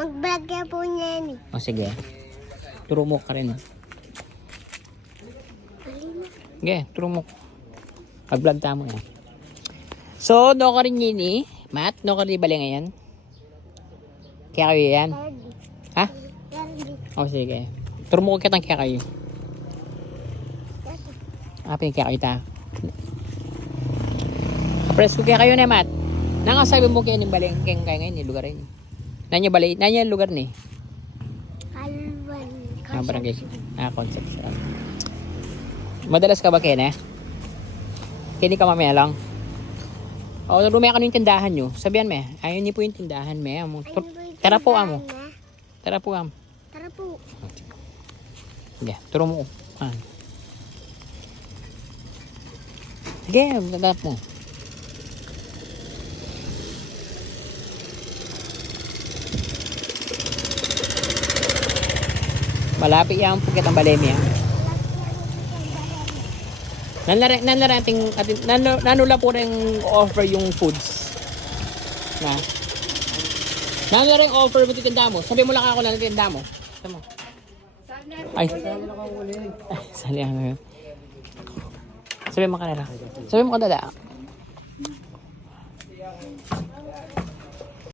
Mag-vlog kaya po niya yan eh. O sige. Turo mo ka rin. Sige, turo mo. Mag-vlog tamo yan. So, no ka rin yun eh. Matt, no ka rin bali ngayon? Kaya kayo yan? Ha? O sige. Turo mo ko kitang kaya kayo. Kaya kayo ta. Kapres ko kaya kayo na Matt. Nangasabi mo kayo ng bali kaya ngayon eh, lugar rin. Nanya bali, nanya lugar ni. Alwan. Barangay. Conception. Madalas ka ba Ken eh? Kini ka mamaya lang. O, rumaya ka ng tindahan nyo. Sabihan me, ayaw niyo po yung tindahan me. Tara po amo. Tara po am. Tara po. Sige, turo mo. Sige, dadap mo. Malapit yan po kitang balemi. Nanula po rin offer yung foods. Na. Nanula rin offer mo titinda mo. Sabi mo lang ako na titinda mo. Sabi mo. Ay. Sali ako. Sabi mo kanila. Sabi mo kanila.